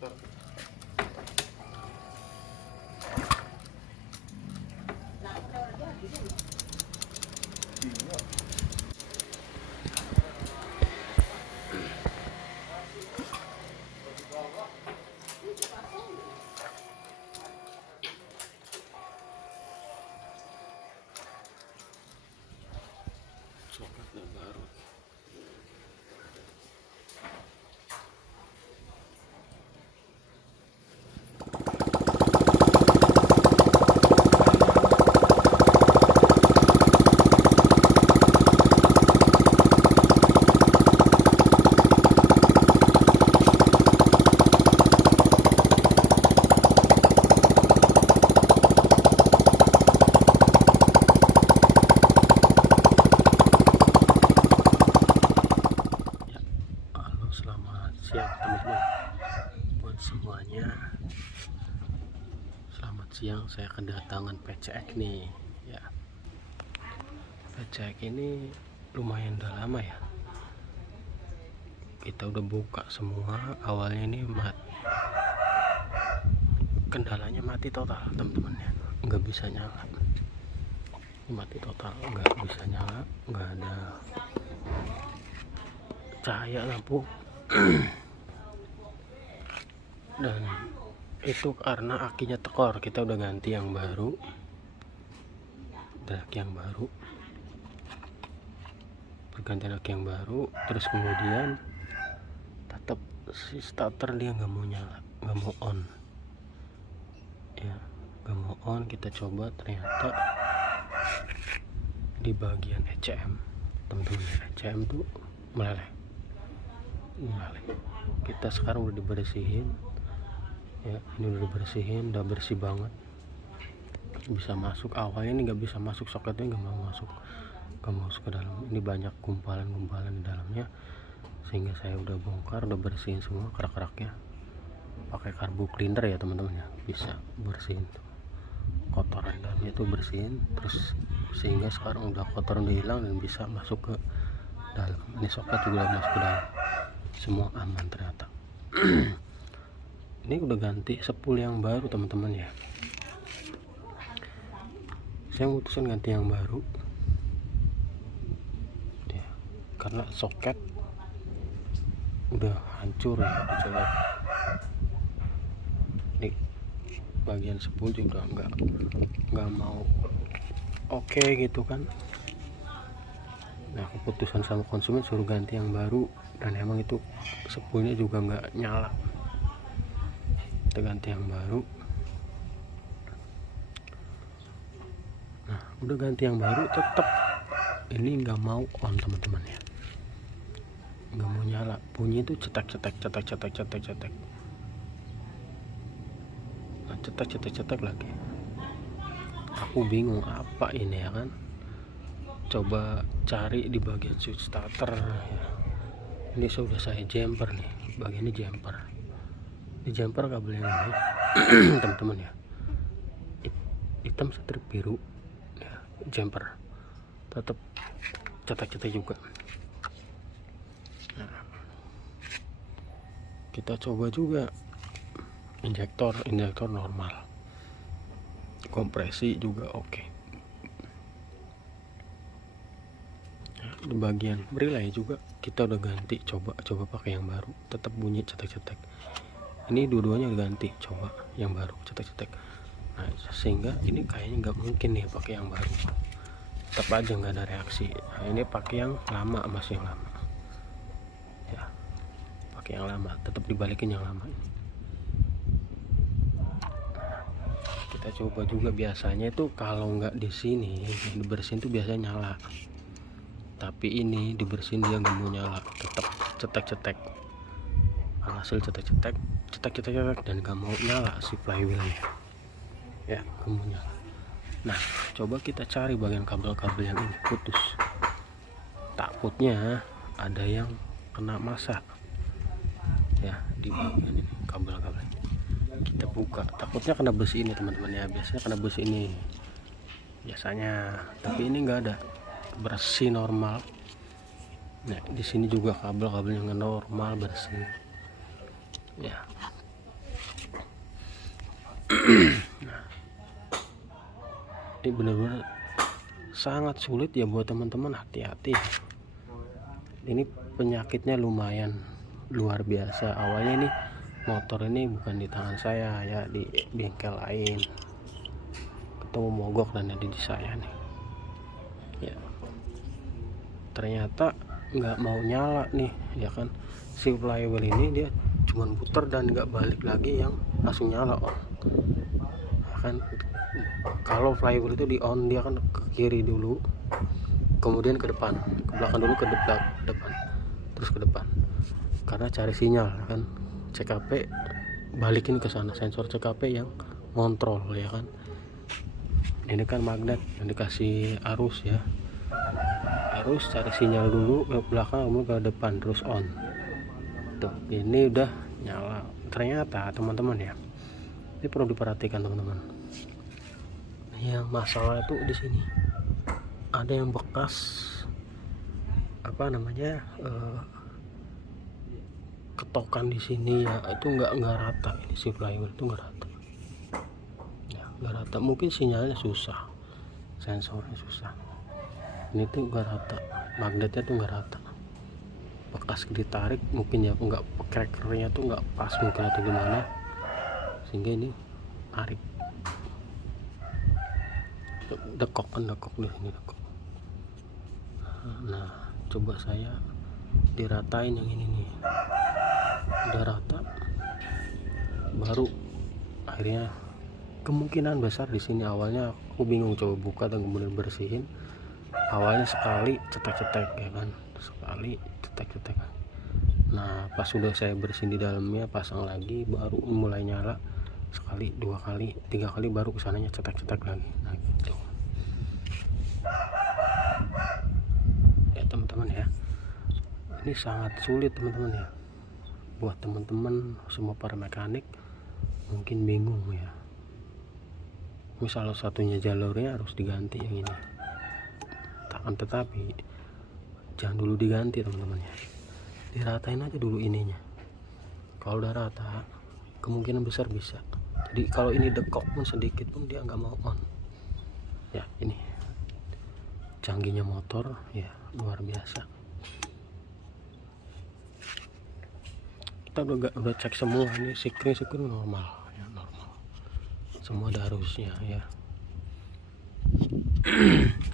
Soketnya baru. Selamat siang teman-teman buat semuanya. Selamat siang, saya kedatangan PCX nih ya. PCX ini lumayan udah lama ya, kita udah buka semua. Awalnya ini kendalanya mati total teman-teman ya, nggak bisa nyala, mati total, nggak bisa nyala, nggak ada cahaya lampu. Dan itu karena akinya tekor. Kita udah ganti yang baru, aki yang baru, pergantian aki yang baru. Terus kemudian tetap si starter dia nggak mau nyala, nggak mau on ya, nggak mau on. Kita coba, ternyata di bagian ECM teman-teman, ECM tuh meleleh. Kita sekarang udah dibersihin ya, ini udah dibersihin, udah bersih banget, bisa masuk. Awalnya ini nggak bisa masuk, soketnya nggak mau masuk ke dalam. Ini banyak gumpalan-gumpalan di dalamnya, sehingga saya udah bongkar, udah bersihin semua kerak-keraknya pakai karbu cleaner ya teman-teman ya, bisa bersihin kotoran dalamnya itu, bersihin terus, sehingga sekarang udah kotoran udah hilang dan bisa masuk ke dalam. Ini soket juga masuk ke dalam, semua aman ternyata. Ini udah ganti spool yang baru teman-teman ya, saya mutusin ganti yang baru ya, karena soket udah hancur ya. Coba nih, bagian spool juga nggak mau oke gitu kan. Nah, keputusan sama konsumen suruh ganti yang baru, dan emang itu spoolnya juga nggak nyala. Kita ganti yang baru. Nah, udah ganti yang baru, tetap ini nggak mau on teman-teman ya, nggak mau nyala, bunyi itu cetek, nah, cetek lagi. Aku bingung apa ini ya kan. Coba cari di bagian switch starter ya. Ini sudah saya jumper nih, bagian ini jumper. Di jumper kabel yang ini teman-teman ya, hitam strip biru ya, jumper tetap cetak-cetak juga. Nah, kita coba juga injektor normal, kompresi juga oke. Nah, di bagian relay juga kita udah ganti, coba pakai yang baru, tetap bunyi cetek-cetek. Ini dua-duanya ganti, coba yang baru cetek-cetek. Nah, sehingga ini kayaknya nggak mungkin nih pakai yang baru, tetap aja nggak ada reaksi. Nah, ini pakai yang lama, masih yang lama ya, pakai yang lama, tetap dibalikin yang lama ini. Kita coba juga, biasanya itu kalau nggak di sini dibersihin tuh biasanya nyala, tapi ini dibersihin dia nggak mau nyala, tetap cetek-cetek. Hasil cetek-cetek dan gak mau nyala si flywheelnya ya, gak mau nyala. Nah, coba kita cari bagian kabel-kabel yang ini putus, takutnya ada yang kena masa ya di bagian ini. Kabel-kabel kita buka, takutnya kena besi ini teman-teman ya, biasanya kena besi ini biasanya, tapi ini enggak ada, bersih normal. Nah, di sini juga kabel-kabel yang normal, bersih ya. Ini benar-benar sangat sulit ya buat teman-teman, hati-hati. Ini penyakitnya lumayan luar biasa. Awalnya ini motor ini bukan di tangan saya ya, di bengkel lain, ketemu mogok dan ada di saya nih ya. Ternyata nggak mau nyala nih ya kan, si flywheel ini dia cuman puter dan nggak balik lagi yang langsung nyala ya kan. Kalau flywheel itu di on, dia kan ke kiri dulu, kemudian ke depan, ke belakang dulu, ke depan, terus ke depan, karena cari sinyal kan. CKP balikin ke sana, sensor CKP yang ngontrol ya kan. Ini kan magnet yang dikasih arus ya, arus cari sinyal dulu ke belakang, kemudian ke depan, terus on. Tuh, ini udah nyala. Ternyata teman-teman ya, ini perlu diperhatikan teman-teman. Yang masalah itu di sini ada yang bekas apa namanya, ketokan di sini ya, itu nggak rata. Ini si flywheel itu nggak rata ya, nggak rata. Mungkin sinyalnya susah, sensornya susah. Ini tuh nggak rata, magnetnya tuh nggak rata, bekas ditarik mungkin ya, nggak, crackernya tuh nggak pas mungkin atau gimana, sehingga ini tarik dekok di sini, dekok. Nah, coba saya diratain yang ini nih, udah rata, baru akhirnya kemungkinan besar di sini. Awalnya aku bingung, coba buka dan kemudian bersihin. Awalnya sekali cetek-cetek ya kan, sekali cetek-cetek. Nah, pas sudah saya bersihin di dalamnya, pasang lagi, baru mulai nyala. Sekali, 2 kali, 3 kali, baru kesananya cetek-cetek lagi. Nah gitu ya teman-teman ya. Ini sangat sulit teman-teman ya, buat teman-teman semua para mekanik mungkin bingung ya. Misal satunya jalurnya harus diganti yang ini, akan tetapi jangan dulu diganti teman-teman ya, diratain aja dulu ininya. Kalau udah rata, kemungkinan besar bisa. Jadi kalau ini dekok pun sedikit pun dia nggak mau on ya. Ini canggihnya motor ya, luar biasa. Kita udah cek semua, ini sikring normal ya, normal semua, ada harusnya ya.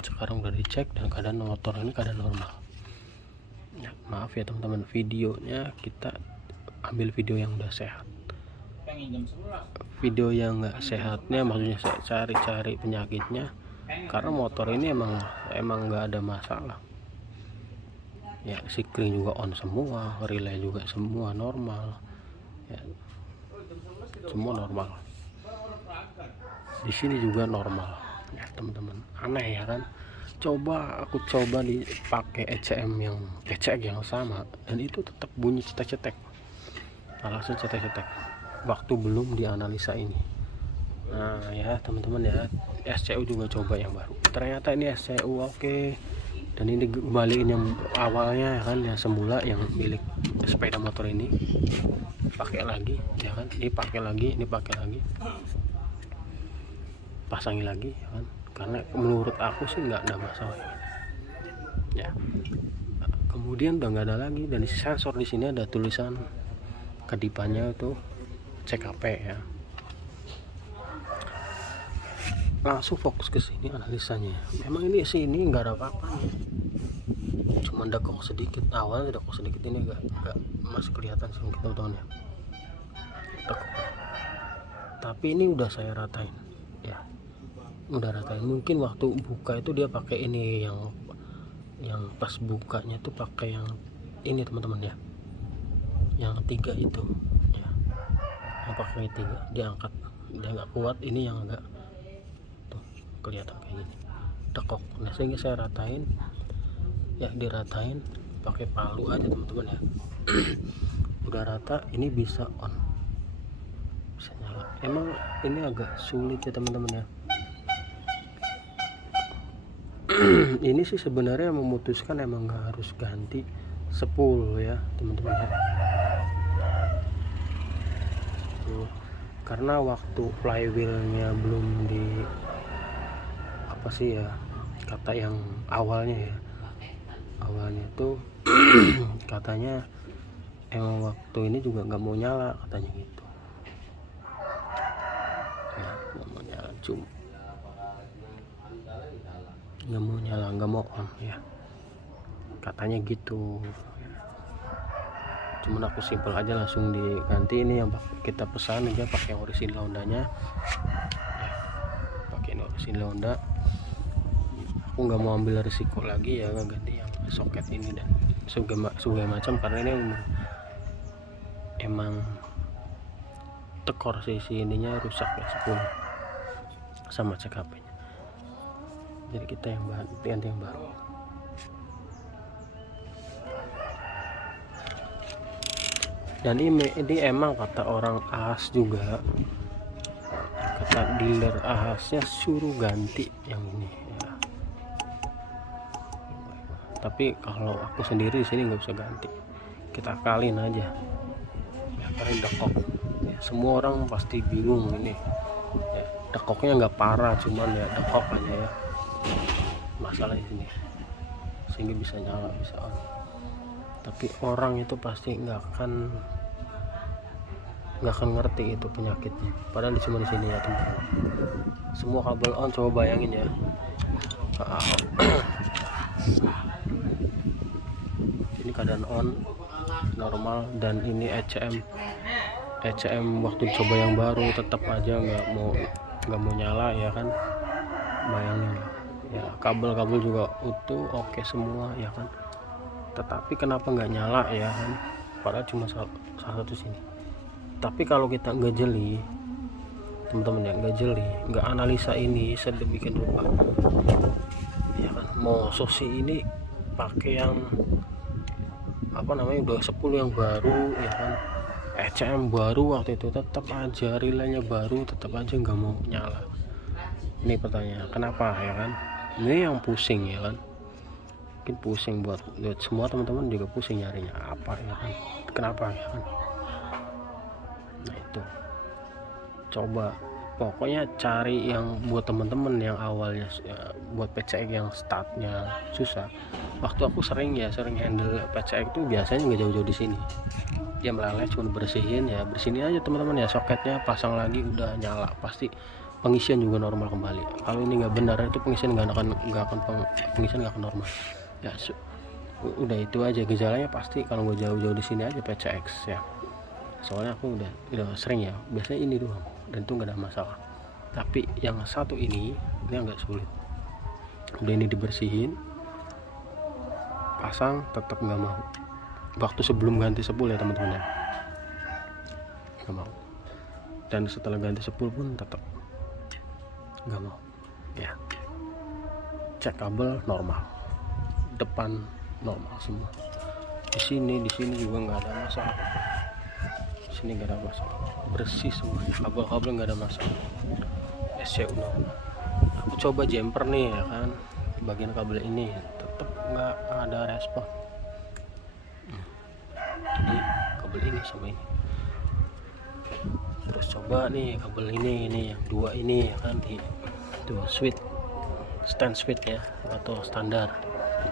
Sekarang udah dicek dan keadaan motor ini keadaan normal ya. Maaf ya teman-teman, videonya kita ambil video yang udah sehat. Video yang nggak sehatnya maksudnya saya cari-cari penyakitnya, karena motor ini emang nggak ada masalah ya. Sikring juga on semua, relay juga semua normal ya, semua normal. Di sini juga normal ya teman-teman. Aneh ya kan, aku coba dipakai ECM yang kecek yang sama, dan itu tetap bunyi cetek-cetek, langsung cetek-cetek waktu belum dianalisa ini. Nah ya teman-teman ya, SCU juga coba yang baru, ternyata ini SCU oke. Dan ini kembaliin yang awalnya ya kan, yang semula yang milik sepeda motor ini, pakai lagi ya kan, ini pakai lagi, pasangi lagi ya kan, karena menurut aku sih nggak ada masalah ya. Kemudian udah nggak ada lagi, dan di sensor di sini ada tulisan kedipannya itu CKP ya. Langsung fokus ke sini analisanya. Memang ini sini nggak ada apa-apanya, cuma dekok sedikit. Awalnya dekok sedikit, ini nggak masih kelihatan sih kita tahu ya, dekok. Tapi ini udah saya ratain ya, udah ratain. Mungkin waktu buka itu dia pakai ini yang pas bukanya tuh pakai yang ini teman-teman ya, yang 3 itu ya, yang pakai 3 diangkat, dia nggak kuat. Ini yang agak tuh kelihatan kayak gini, dekok. Nah sehingga saya ratain ya, diratain pakai palu aja teman-teman ya. Udah rata, ini bisa on, bisa nyala. Emang ini agak sulit ya teman-teman ya. Ini sih sebenarnya memutuskan emang nggak harus ganti spool ya teman-teman ya. Karena waktu flywheelnya belum kenapa sih ya, kata yang awalnya tuh katanya emang waktu ini juga nggak mau nyala katanya gitu ya, nggak mau nyala, cuma nggak mau on ya, katanya gitu. Cuman aku simpel aja langsung diganti. Ini yang kita pesan aja pakai orisinil Honda-nya ya, pakai orisinil Honda. Aku nggak mau ambil risiko lagi ya, ganti yang soket ini dan segala macam, karena ini emang tekor sisi ininya rusak ya, 10 sama CKP nya. Jadi kita yang ganti yang baru. Dan ini emang kata orang ahas juga, kata dealer ahasnya suruh ganti yang ini ya. Tapi kalau aku sendiri di sini nggak usah ganti, kita akalin aja ya, karena dekok ya, semua orang pasti bingung ini ya, dekoknya nggak parah, cuman ya dekok aja ya masalah di sini, sehingga bisa nyala bisa on. Tapi orang itu pasti nggak akan ngerti itu penyakitnya, padahal cuma di sini ya teman-teman. Semua kabel on, coba bayangin ya. Ini keadaan on normal, dan ini ECM waktu coba yang baru tetap aja nggak mau nyala ya kan, bayangin ya. Kabel juga utuh, oke semua ya kan, tetapi kenapa nggak nyala ya kan, padahal cuma salah satu sini. Tapi kalau kita nggak jeli teman-teman ya, nggak analisa ini sedemikian rupa ya kan, mau sosi ini pakai yang udah 10 yang baru ya kan, ECM baru waktu itu, tetap aja relaynya baru, tetap aja nggak mau nyala. Ini pertanyaan kenapa ya kan, ini yang pusing ya kan, mungkin pusing buat semua teman-teman juga pusing nyarinya apa ya kan, kenapa ya kan. Nah itu, coba pokoknya cari yang buat teman-teman yang awalnya buat PCX yang startnya susah. Waktu aku sering handle PCX itu biasanya nggak jauh-jauh di sini, dia meleleh, cuma bersihin aja teman-teman ya, soketnya pasang lagi udah nyala, pasti pengisian juga normal kembali. Kalau ini nggak benar itu pengisian nggak akan normal ya. Udah itu aja gejalanya, pasti kalau gue jauh-jauh di sini aja PCX ya, soalnya aku udah sering ya, biasanya ini doang dan itu nggak ada masalah. Tapi yang satu ini agak sulit. Udah ini dibersihin, pasang, tetap nggak mau. Waktu sebelum ganti sepul ya teman-teman ya, nggak mau. Dan setelah ganti sepul pun tetap nggak mau ya. Cek kabel normal, depan normal semua. Di sini juga nggak ada masalah. Sini nggak ada masalah, bersih semuanya, kabel nggak ada masalah. SCU aku coba jumper nih ya kan, bagian kabel ini tetap nggak ada respon. Jadi kabel ini sama ini, terus coba nih kabel ini yang dua ini ya kan, di tuh stand switch ya atau standar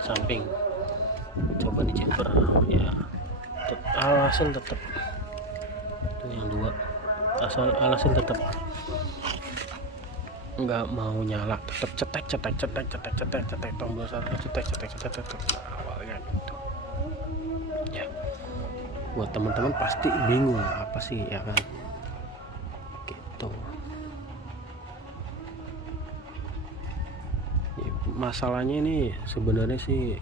samping, coba di jumper ya, alasan tetap yang dua, alasan tetap nggak mau nyala, tetap cetek tombol satu, cetek awalnya gitu ya. Buat teman-teman pasti bingung apa sih ya kan gitu ya. Masalahnya ini sebenarnya sih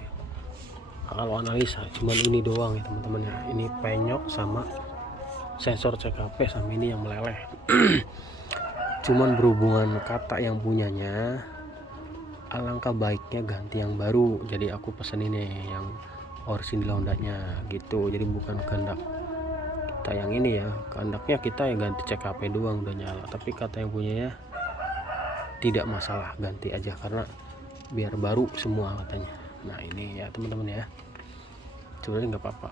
kalau analisa cuman ini doang ya teman-teman ya, ini penyok sama sensor CKP sama ini yang meleleh. Cuman berhubungan kata yang punyanya, alangkah baiknya ganti yang baru. Jadi aku pesen ini yang orisinil Honda-nya gitu. Jadi bukan kehendak kita yang ini ya, kehendaknya kita ya ganti CKP doang udah nyala. Tapi kata yang punyanya tidak masalah, ganti aja karena biar baru semua katanya. Nah ini ya teman-teman ya, sebenarnya nggak apa-apa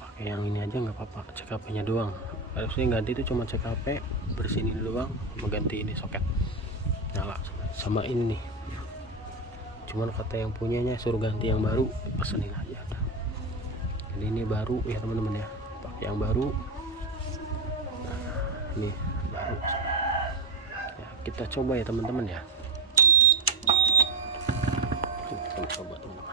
pakai yang ini aja, nggak apa-apa, CKP-nya doang. Harusnya ganti itu cuma CKP, bersihin doang, mengganti ini soket nyala sama ini nih cuman kata yang punyanya suruh ganti yang baru, pesenin aja. Jadi ini baru ya teman-teman ya, pakai yang baru. Nah, ini baru ya, kita coba ya teman-teman ya, kita coba teman-teman.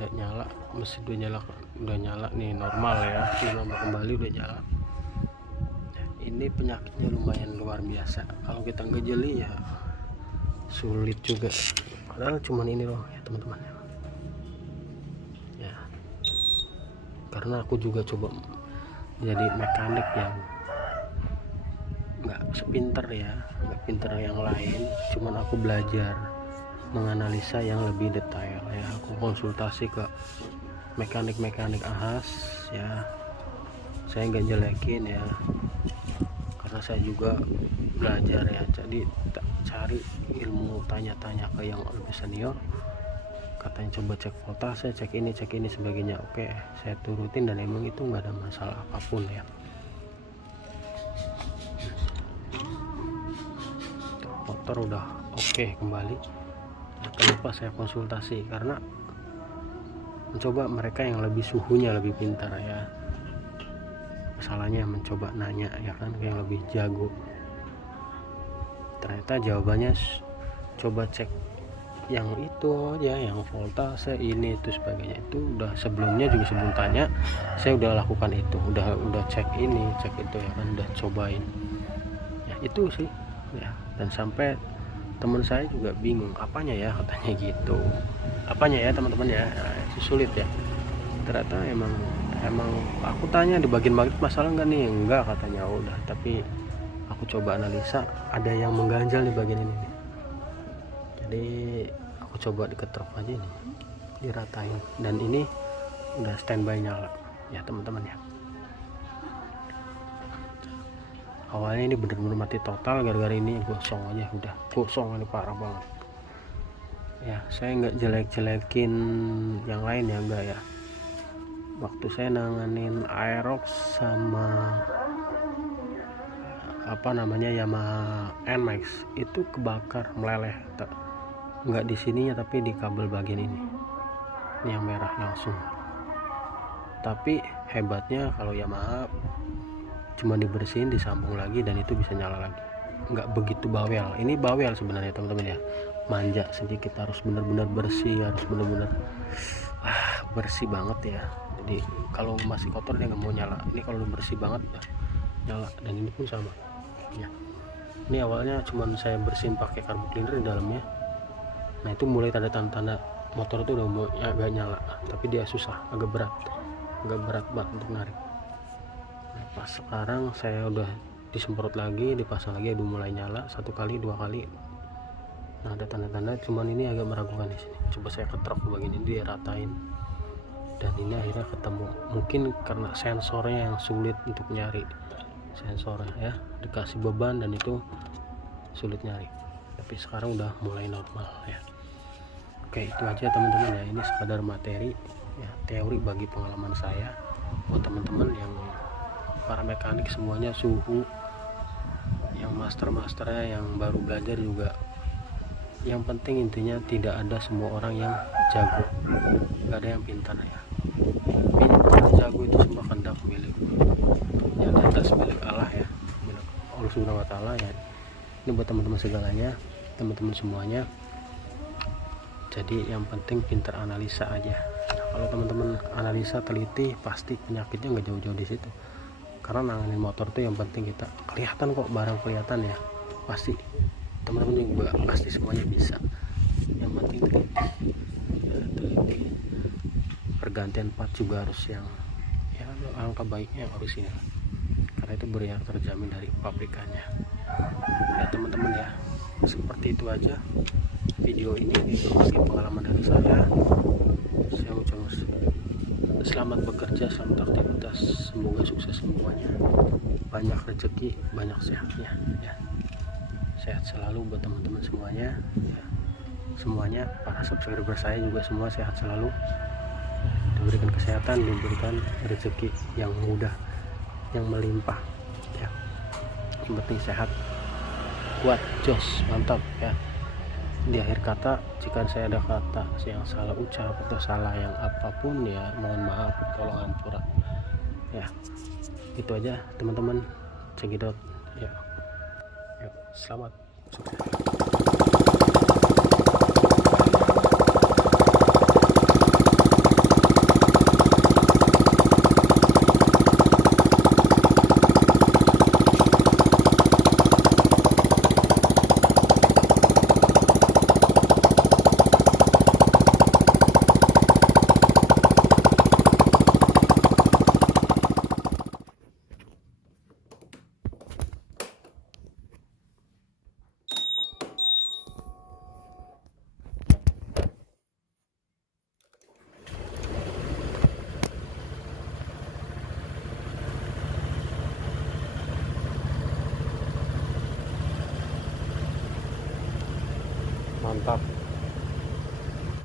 Udah nyala, mesin udah nyala nih, normal ya, normal kembali, udah nyala. Ini penyakitnya lumayan luar biasa, kalau kita nggak jeli ya sulit juga, padahal cuman ini loh ya teman-teman ya. Karena aku juga coba jadi mekanik yang nggak sepinter ya, nggak pinter yang lain, cuman aku belajar menganalisa yang lebih detail ya. Aku konsultasi ke mekanik ahas ya, saya nggak jelekin ya, karena saya juga belajar ya. Jadi cari ilmu, tanya-tanya ke yang lebih senior, katanya coba cek voltase, cek ini sebagainya. Oke, saya turutin dan emang itu nggak ada masalah apapun ya. Motor udah oke kembali. Kenapa saya konsultasi? Karena mencoba mereka yang lebih suhunya lebih pintar ya. Masalahnya mencoba nanya ya kan, yang lebih jago. Ternyata jawabannya coba cek yang itu aja, yang voltase ini itu sebagainya. Itu udah sebelumnya juga, sebelum tanya saya udah lakukan itu, udah cek ini cek itu ya kan, udah cobain ya. Itu sih ya, dan sampai teman saya juga bingung apanya ya, katanya gitu, apanya ya teman-teman ya. Nah, itu sulit ya. Ternyata emang aku tanya di bagian masalah enggak nih, enggak katanya. Udah, tapi aku coba analisa ada yang mengganjal di bagian ini nih. Jadi aku coba diketrop aja nih, diratain, dan ini udah standby nyala ya teman-teman ya. Awalnya ini bener-bener mati total, gara-gara ini gosong aja, udah gosong, ini parah banget ya. Saya nggak jelek-jelekin yang lain ya, enggak ya. Waktu saya nanganin Aerox sama apa namanya Yamaha NMAX itu kebakar, meleleh, nggak di sininya tapi di kabel bagian ini yang merah langsung. Tapi hebatnya kalau Yamaha cuma dibersihin, disambung lagi, dan itu bisa nyala lagi, nggak begitu bawel. Ini bawel sebenarnya teman-teman ya, manja sedikit, harus benar-benar bersih, harus benar-benar bersih banget ya. Jadi kalau masih kotor dia nggak mau nyala. Ini kalau bersih banget udah nyala, dan ini pun sama ya. Ini awalnya cuman saya bersihin pakai carbo cleaner di dalamnya. Nah itu mulai tanda-tanda motor itu udah mau agak nyala, tapi dia susah, agak berat banget untuk narik. Nah, pas sekarang saya udah disemprot lagi, dipasang lagi, udah mulai nyala, 1 kali 2 kali. Nah ada tanda-tanda, cuman ini agak meragukan di sini. coba saya ketrok bagian ini, dia ratain, dan ini akhirnya ketemu. Mungkin karena sensornya yang sulit untuk nyari, sensornya ya dikasih beban dan itu sulit nyari, tapi sekarang udah mulai normal ya. Oke, itu aja teman-teman ya, ini sekadar materi ya, teori bagi pengalaman saya. Buat teman-teman yang para mekanik semuanya, suhu yang masternya, yang baru belajar juga, yang penting intinya tidak ada semua orang yang jago, gak ada yang pintar ya. Pintar jago itu semua kehendak milik yang di atas, milik Allah ya, milik Allah Subhanahu wa Ta'ala ya. Ini buat teman-teman segalanya, teman-teman semuanya. Jadi yang penting pintar analisa aja. Nah, kalau teman-teman analisa teliti, pasti penyakitnya nggak jauh-jauh di situ. Karena nanganin motor tuh yang penting kita kelihatan kok, barang kelihatan ya, pasti teman-teman juga pasti semuanya bisa. Yang penting teliti ya, teliti. Pergantian part juga harus yang ya, angka baiknya harus ini, karena itu benar terjamin dari pabrikannya ya teman-teman ya. Seperti itu aja video ini, berbagi pengalaman dari saya. Saya ucapkan selamat bekerja, selamat aktivitas, semoga sukses semuanya, banyak rezeki, banyak sehatnya ya. Sehat selalu buat teman-teman semuanya ya. Semuanya para subscriber saya juga semua sehat selalu, diberikan kesehatan, diberikan rezeki yang mudah, yang melimpah ya. Yang penting sehat, kuat, jos, mantap ya. Di akhir kata, jika saya ada kata yang salah ucap atau salah yang apapun ya, mohon maaf, tolong ampura ya. Itu aja teman-teman, cekidot ya. Yuk, selamat sukses. Mantap.